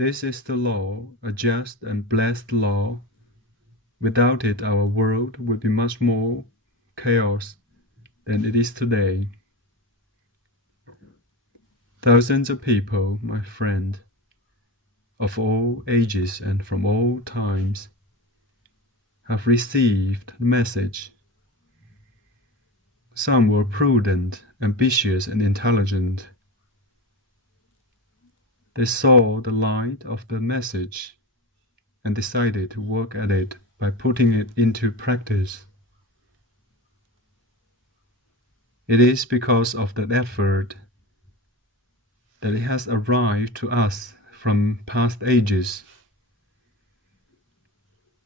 This is the law, a just and blessed law. Without it, our world would be much more chaos than it is today. Thousands of people, my friend, of all ages and from all times, have received the message. Some were prudent, ambitious, and intelligent. They saw the light of the message and decided to work at it by putting it into practice. It is because of that effort that it has arrived to us from past ages.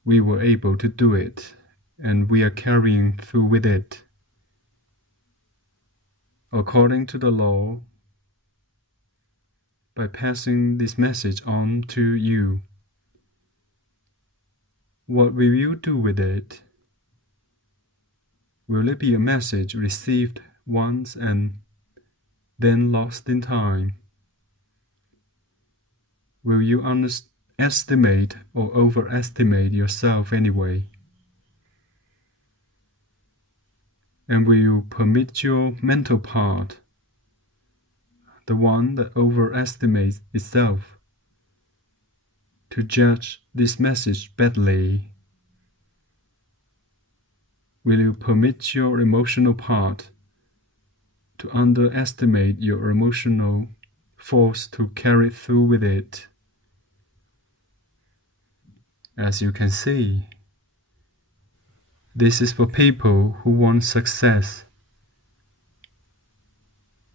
We were able to do it, and we are carrying through with it. According to the law, by passing this message on to you, what will you do with it? Will it be a message received once and then lost in time? Will you underestimate or overestimate yourself anyway? And will you permit your mental part, the one that overestimates itself, to judge this message badly? Will you permit your emotional part to underestimate your emotional force to carry through with it? As you can see, this is for people who want success.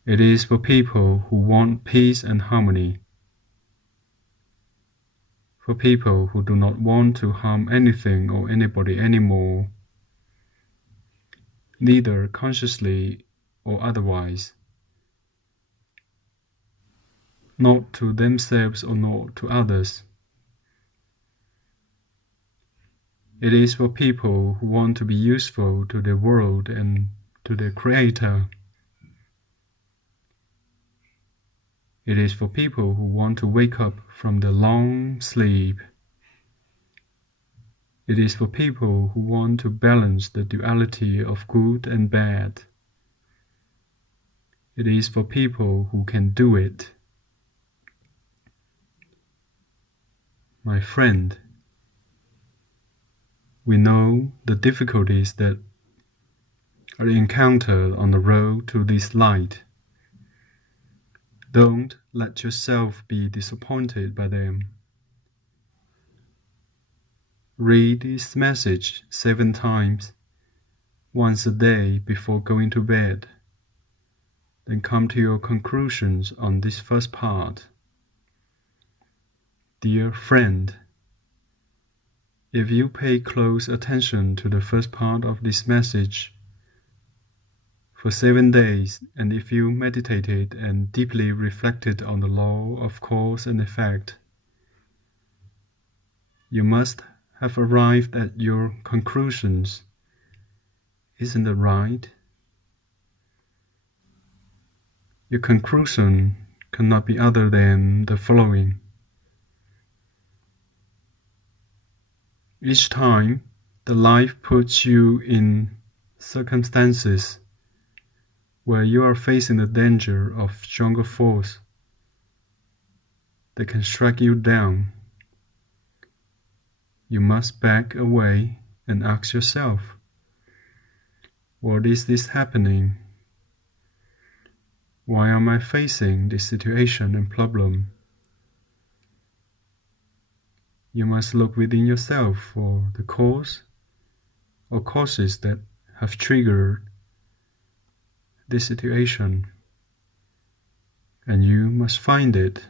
It is for people who want peace and harmony. For people who do not want to harm anything or anybody anymore, neither consciously or otherwise, not to themselves or not to others. It is for people who want to be useful to the world and to their Creator. It is for people who want to wake up from the long sleep. It is for people who want to balance the duality of good and bad. It is for people who can do it. My friend, we know the difficulties that are encountered on the road to this light. Don't let yourself be disappointed by them. Read this message 7 times, once a day before going to bed. Then come to your conclusions on this first part. Dear friend, if you pay close attention to the first part of this message for 7 days, and if you meditated and deeply reflected on the law of cause and effect, you must have arrived at your conclusions. Isn't it right? Your conclusion cannot be other than the following. Each time the life puts you in circumstances where you are facing the danger of stronger force that can strike you down, you must back away and ask yourself, what is this happening? Why am I facing this situation and problem? You must look within yourself for the cause or causes that have triggered this situation, and you must find it.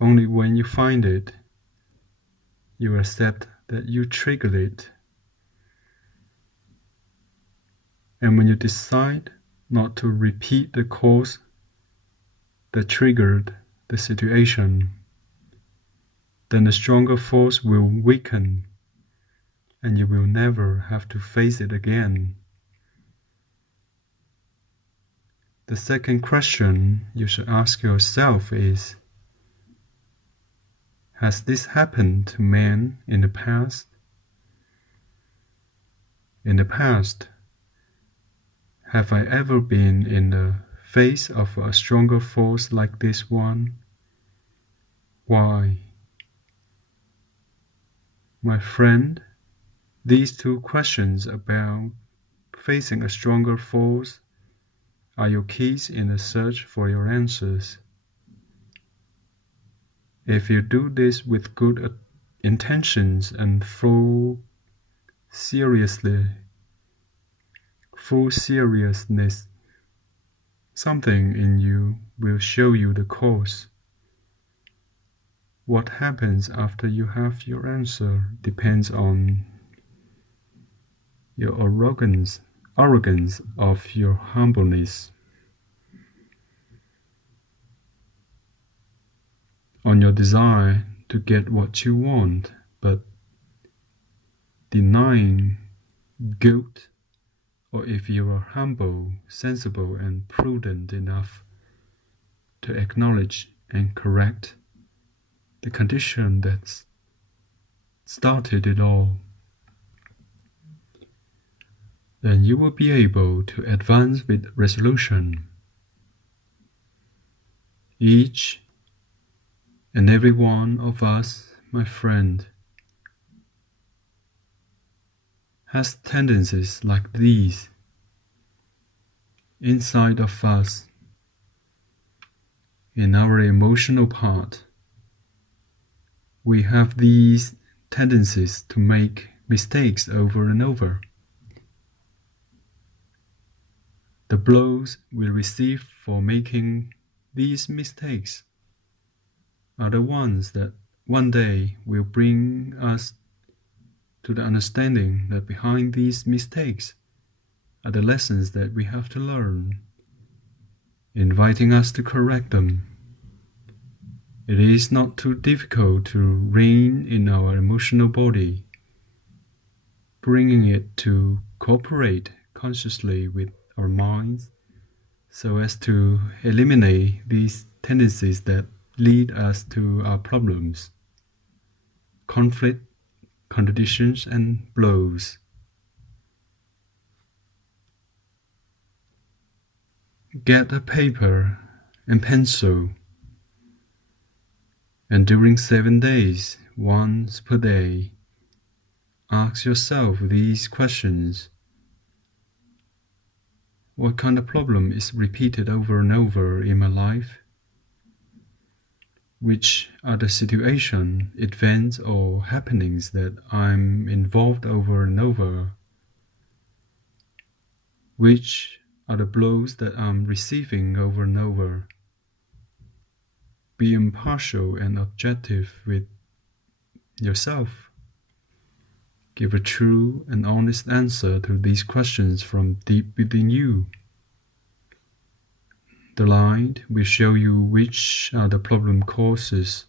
Only when you find it, you accept that you triggered it. And when you decide not to repeat the cause that triggered the situation, then the stronger force will weaken, and you will never have to face it again. The second question you should ask yourself is, Has this happened to man in the past? In the past, have I ever been in the face of a stronger force like this one? Why? My friend, these two questions about facing a stronger force are your keys in the search for your answers. If you do this with good intentions and full seriousness, something in you will show you the course. What happens after you have your answer depends on your arrogance of your humbleness, on your desire to get what you want, but denying guilt, or if you are humble, sensible, and prudent enough to acknowledge and correct the condition that started it all, then you will be able to advance with resolution. Each and every one of us, my friend, has tendencies like these inside of us, in our emotional part. We have these tendencies to make mistakes over and over. The blows we receive for making these mistakes are the ones that one day will bring us to the understanding that behind these mistakes are the lessons that we have to learn, inviting us to correct them. It is not too difficult to rein in our emotional body, bringing it to cooperate consciously with our minds so as to eliminate these tendencies that lead us to our problems, conflict, contradictions, and blows. Get a paper and pencil, and during 7 days, once per day, ask yourself these questions. What kind of problem is repeated over and over in my life? Which are the situations, events, or happenings that I'm involved over and over? Which are the blows that I'm receiving over and over? Be impartial and objective with yourself. Give a true and honest answer to these questions from deep within you. The light will show you which are the problem causes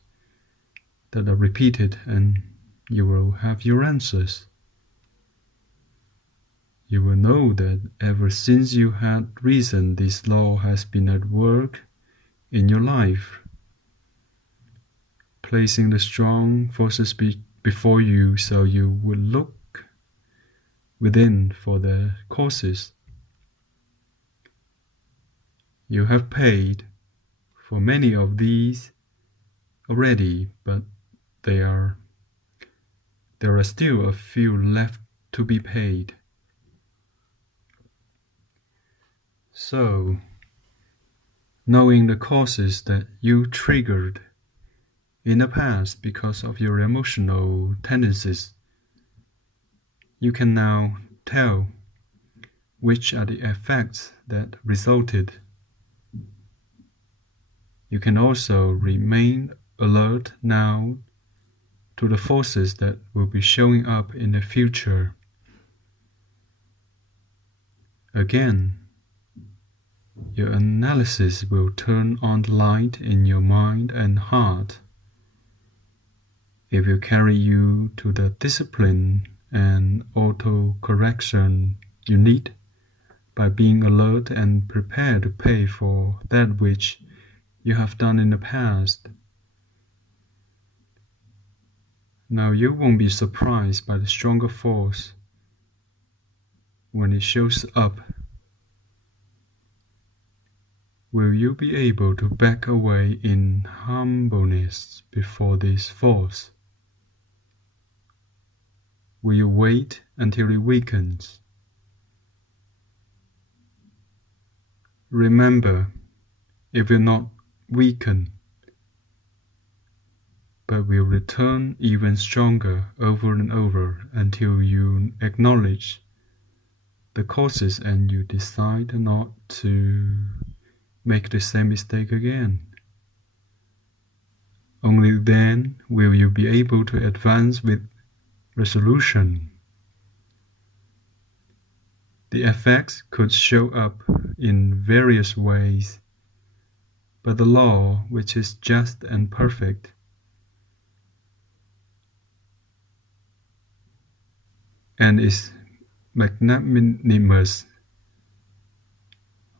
that are repeated, and you will have your answers. You will know that ever since you had reason, this law has been at work in your life, placing the strong forces before you so you will look within for the causes. You have paid for many of these already, but there are still a few left to be paid. So, knowing the causes that you triggered in the past because of your emotional tendencies, you can now tell which are the effects that resulted. You can also remain alert now to the forces that will be showing up in the future. Again, your analysis will turn on the light in your mind and heart. It will carry you to the discipline and auto-correction you need by being alert and prepared to pay for that which you have done in the past. Now you won't be surprised by the stronger force when it shows up. Will you be able to back away in humbleness before this force? Will you wait until it weakens? Remember, it will not weaken, but will return even stronger over and over until you acknowledge the causes and you decide not to make the same mistake again. Only then will you be able to advance with resolution. The effects could show up in various ways, but the law, which is just and perfect, and is magnanimous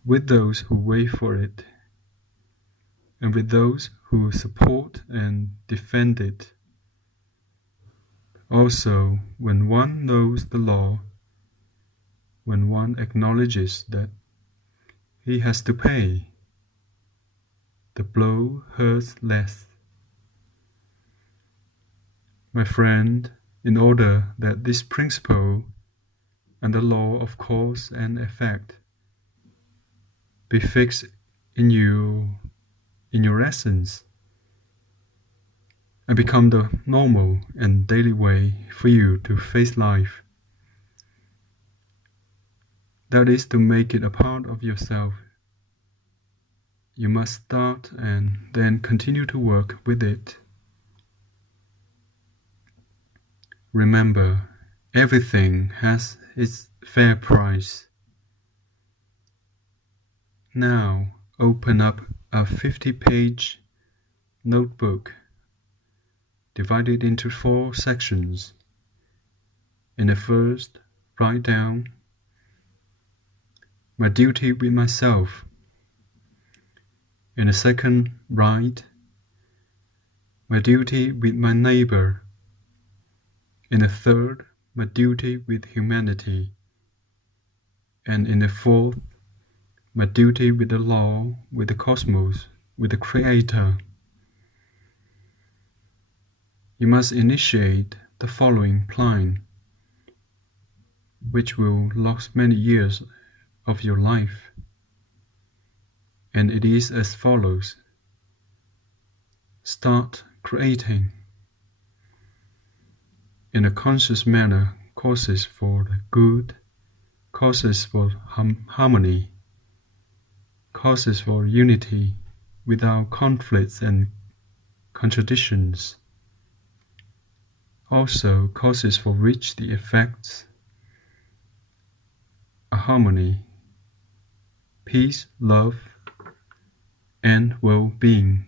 with those who wait for it, and with those who support and defend it. Also, when one knows the law, when one acknowledges that he has to pay, the blow hurts less. My friend, in order that this principle and the law of cause and effect be fixed in your essence, and become the normal and daily way for you to face life, that is to make it a part of yourself, you must start and then continue to work with it. Remember, everything has its fair price. Now, open up a 50-page notebook divided into 4 sections. In the first, write down my duty with myself. In the second, write my duty with my neighbor. In the third, my duty with humanity. And in the fourth, my duty with the law, with the cosmos, with the Creator. You must initiate the following plan, which will last many years of your life. And it is as follows. Start creating in a conscious manner causes for the good, causes for harmony, causes for unity without conflicts and contradictions. Also causes for which the effects are harmony, peace, love, and well-being.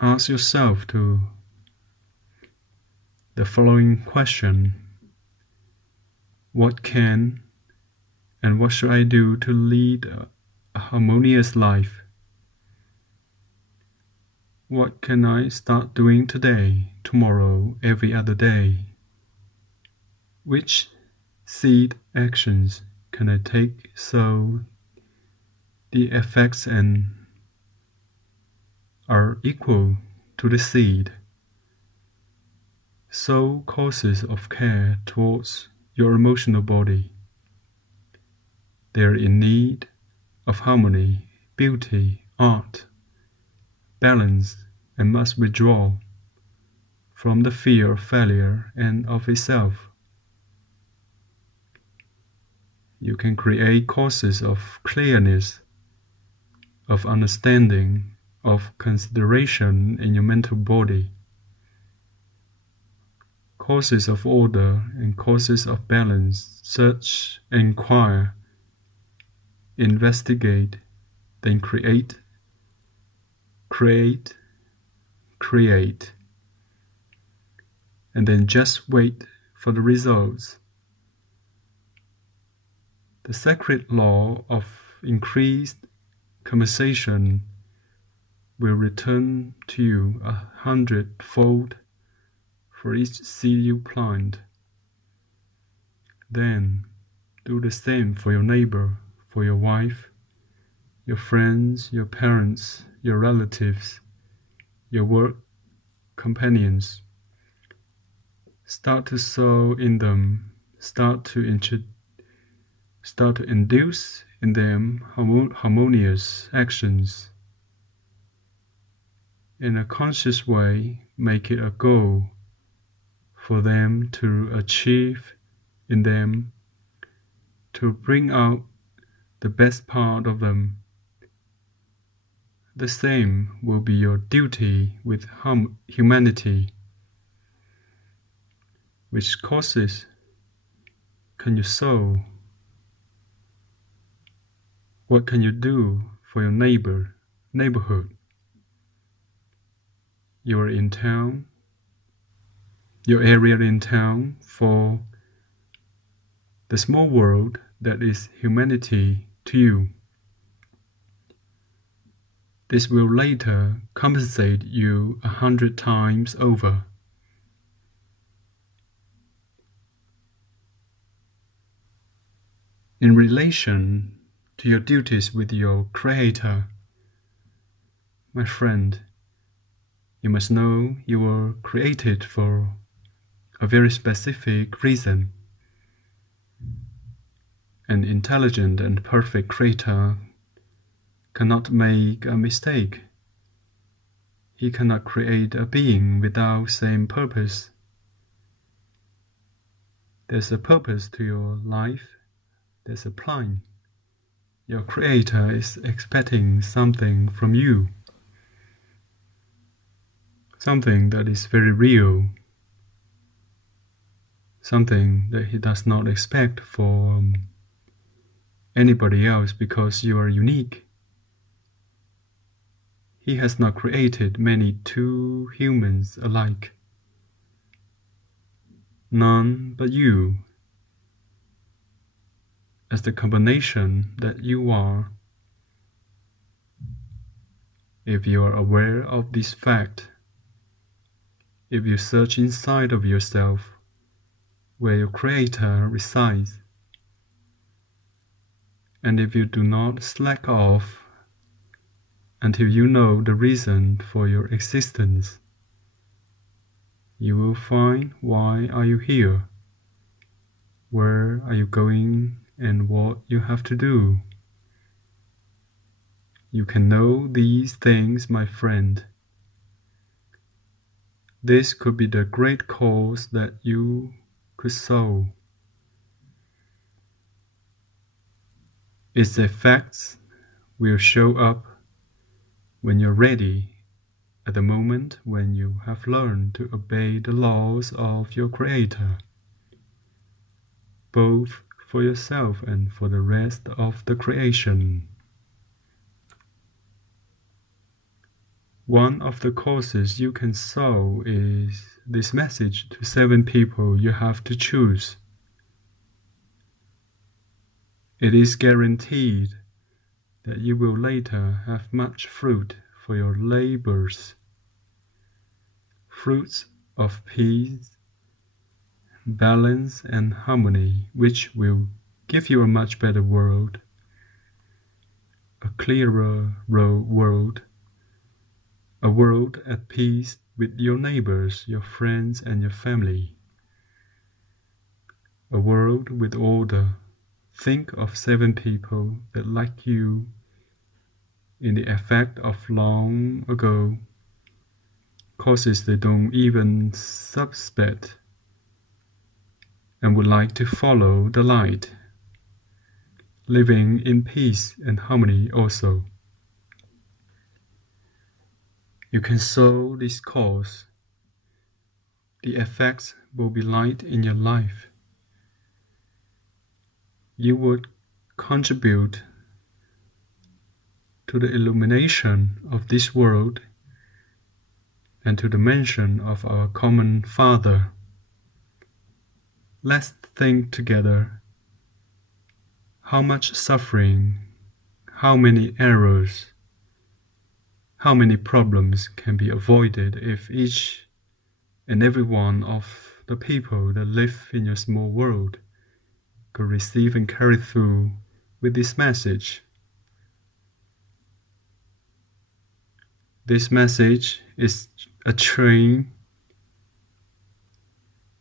Ask yourself the following question. What can and what should I do to lead a harmonious life? What can I start doing today, tomorrow, every other day? Which seed actions can I take so the effects are equal to the seed? So causes of care towards your emotional body. They are in need of harmony, beauty, art, balance, and must withdraw from the fear of failure and of itself. You can create causes of clearness, of understanding, of consideration in your mental body, causes of order and causes of balance. Search, inquire, investigate, then create, and then just wait for the results. The sacred law of increased compensation will return to you 100-fold for each seed you plant. Then do the same for your neighbor, for your wife, your friends, your parents, your relatives, your work companions. Start to sow in them, start to induce in them harmonious actions. In a conscious way, make it a goal for them to achieve in them, to bring out the best part of them. The same will be your duty with humanity. Which causes can you sow? What can you do for your neighborhood? You're in town, your area in town, for the small world that is humanity to you. This will later compensate you 100 times over. In relation to your duties with your Creator, my friend, you must know you were created for a very specific reason. An intelligent and perfect Creator cannot make a mistake. He cannot create a being without same purpose. There's a purpose to your life. There's a plan. Your Creator is expecting something from you. Something that is very real. Something that He does not expect from anybody else because you are unique. He has not created many two humans alike. None but you. As the combination that you are. If you are aware of this fact, if you search inside of yourself where your Creator resides, and if you do not slack off until you know the reason for your existence, you will find why are you here, where are you going, and what you have to do. You can know these things, my friend. This could be the great cause that you could sow. Its effects will show up when you're ready, at the moment when you have learned to obey the laws of your Creator, both for yourself and for the rest of the creation. One of the courses you can sow is this message to 7 people you have to choose. It is guaranteed that you will later have much fruit for your labors, fruits of peace, balance and harmony, which will give you a much better world, a clearer world, a world at peace with your neighbors, your friends and your family, a world with order. Think of 7 people that like you in the effect of long ago, causes they don't even suspect, and would like to follow the light, living in peace and harmony also. You can sow this cause. The effects will be light in your life. You would contribute to the illumination of this world and to the mention of our common Father. Let's think together how much suffering, how many errors, how many problems can be avoided if each and every one of the people that live in your small world could receive and carry through with this message. This message is a train.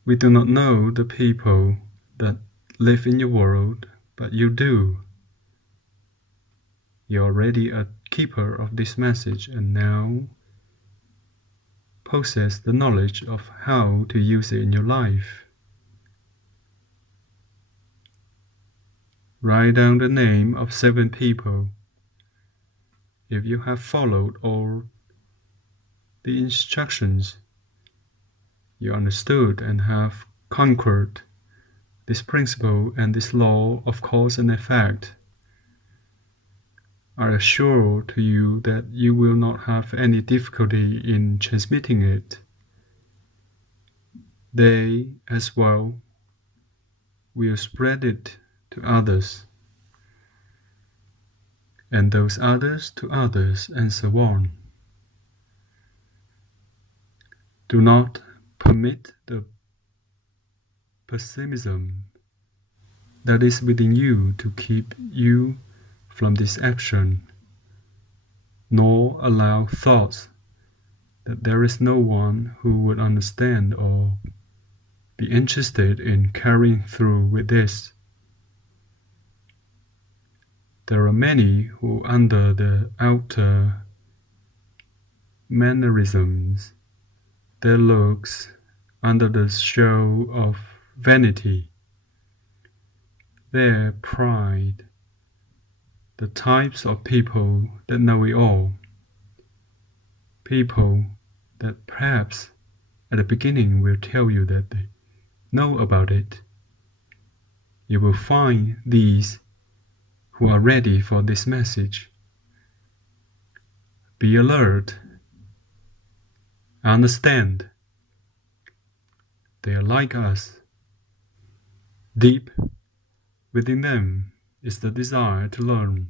We do not know the people that live in your world, but you do. You're already a keeper of this message and now possess the knowledge of how to use it in your life. Write down the name of 7 people. If you have followed all the instructions, you understood and have conquered this principle and this law of cause and effect, I assure to you that you will not have any difficulty in transmitting it. They, as well, will spread it to others, and those others to others, and so on. Do not permit the pessimism that is within you to keep you from this action, nor allow thoughts that there is no one who would understand or be interested in carrying through with this. There are many who, under the outer mannerisms, their looks, under the show of vanity, their pride, the types of people that know it all, people that perhaps at the beginning will tell you that they know about it. You will find these who are ready for this message. Be alert. Understand. They are like us. Deep within them is the desire to learn,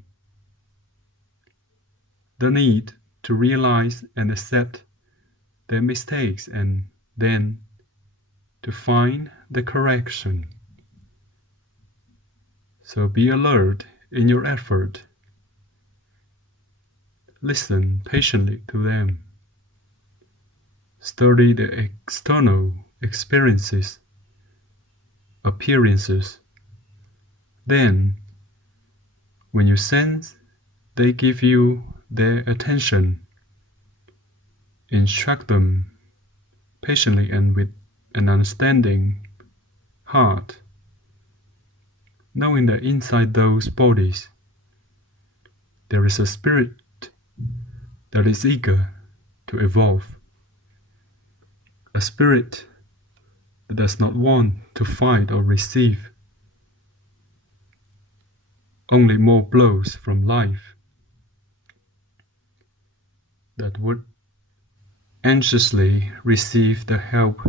the need to realize and accept their mistakes and then to find the correction. So be alert in your effort. Listen patiently to them. Study the external appearances. Then, when you sense they give you their attention, instruct them patiently and with an understanding heart, knowing that inside those bodies there is a spirit that is eager to evolve, a spirit that does not want to fight or receive only more blows from life, that would anxiously receive the help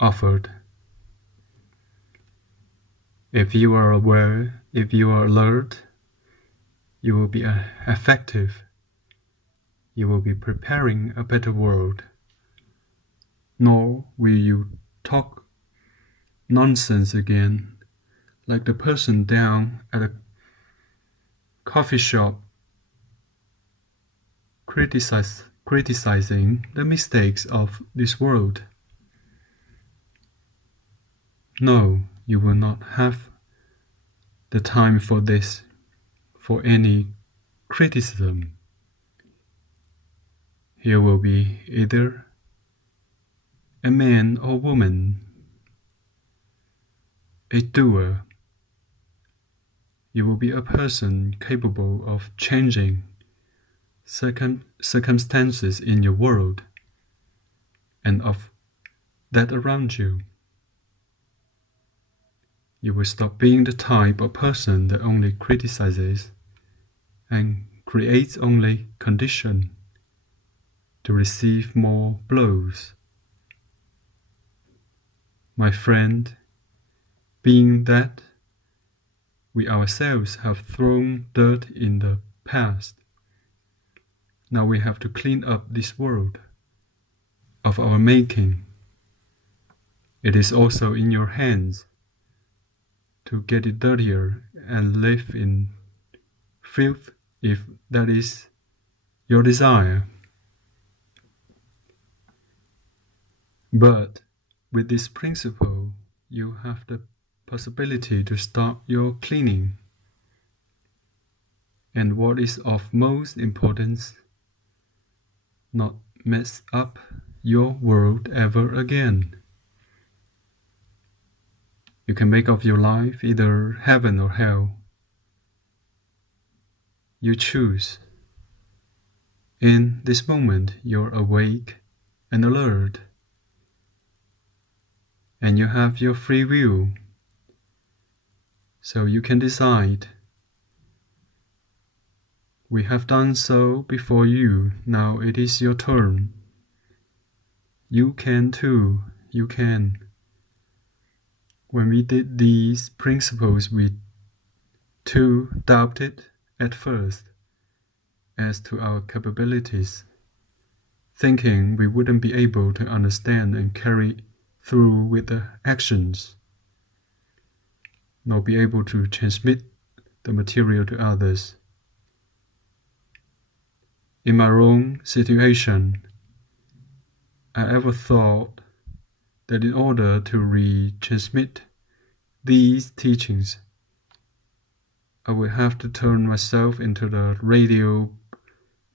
offered. If you are aware, if you are alert, you will be effective. You will be preparing a better world. Nor will you talk nonsense again, like the person down at a coffee shop criticizing the mistakes of this world. No, you will not have the time for this, for any criticism. Here will be either a man or woman, a doer. You will be a person capable of changing circumstances in your world and of that around you. You will stop being the type of person that only criticizes and creates only condition to receive more blows. My friend, being that we ourselves have thrown dirt in the past, now we have to clean up this world of our making. It is also in your hands to get it dirtier and live in filth if that is your desire. But with this principle, you have the possibility to start your cleaning. And what is of most importance, not mess up your world ever again. You can make of your life either heaven or hell. You choose. In this moment, you're awake and alert, and you have your free will, so you can decide. We have done so before you, now it is your turn. You can too, you can. When we did these principles, we too doubted at first as to our capabilities, thinking we wouldn't be able to understand and carry through with the actions, nor be able to transmit the material to others. In my own situation, I ever thought that in order to retransmit these teachings, I would have to turn myself into the radio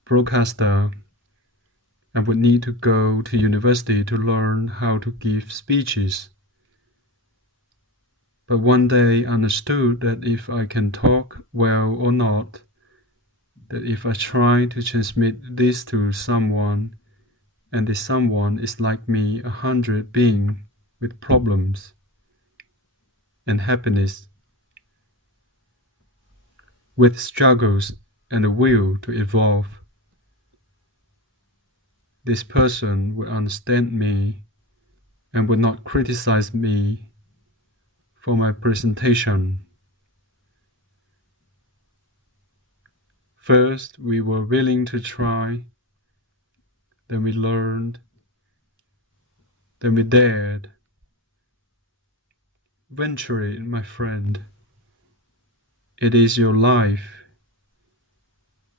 broadcaster and would need to go to university to learn how to give speeches. But one day I understood that if I can talk well or not, that if I try to transmit this to someone, and this someone is like me, 100 being with problems and happiness, with struggles and a will to evolve, this person would understand me and would not criticize me for my presentation. First, we were willing to try, then we learned, then we dared. Venture it, my friend. It is your life.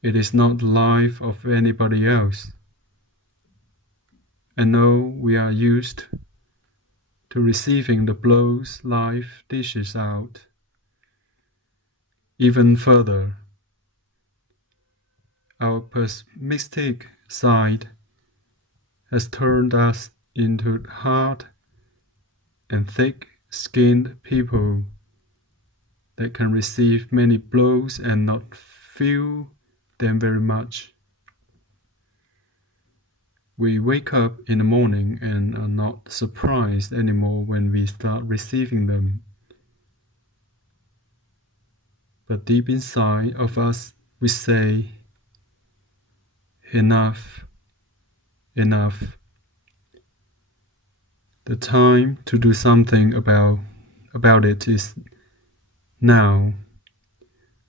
It is not the life of anybody else. I know we are used to receiving the blows life dishes out. Even further, our pessimistic side has turned us into hard and thick-skinned people that can receive many blows and not feel them very much. We wake up in the morning and are not surprised anymore when we start receiving them. But deep inside of us, we say, enough, enough. The time to do something about it is now.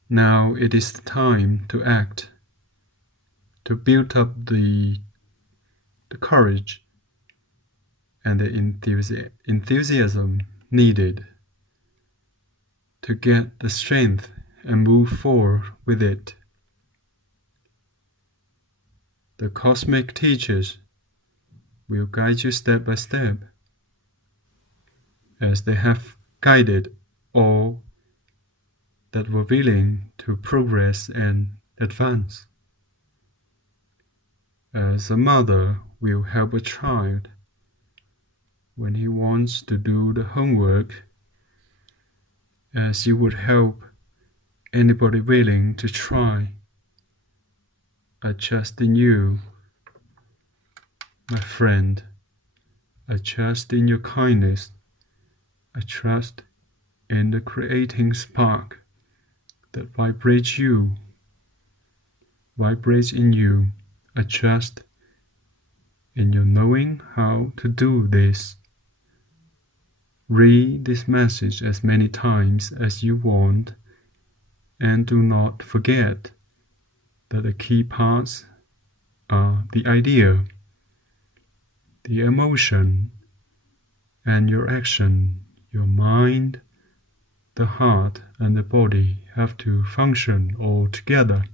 Now it is the time to act, to build up the courage and the enthusiasm needed to get the strength and move forward with it. The cosmic teachers will guide you step by step, as they have guided all that were willing to progress and advance. As a mother will help a child when he wants to do the homework, as you would help anybody willing to try. I trust in you, my friend. I trust in your kindness. I trust in the creating spark that vibrates in you. I trust in your knowing how to do this. Read this message as many times as you want, and do not forget that the key parts are the idea, the emotion, and your action, your mind, the heart, and the body have to function all together.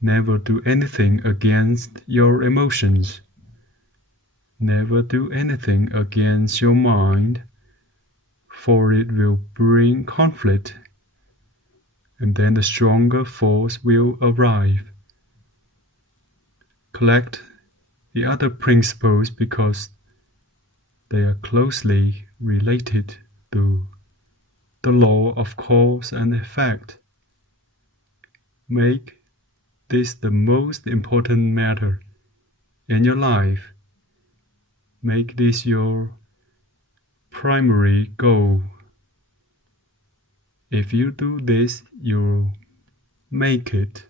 Never do anything against your emotions. Never do anything against your mind, for it will bring conflict, and then the stronger force will arrive. Collect the other principles because they are closely related to the law of cause and effect. Make this the most important matter in your life. Make this your primary goal. If you do this, you'll make it.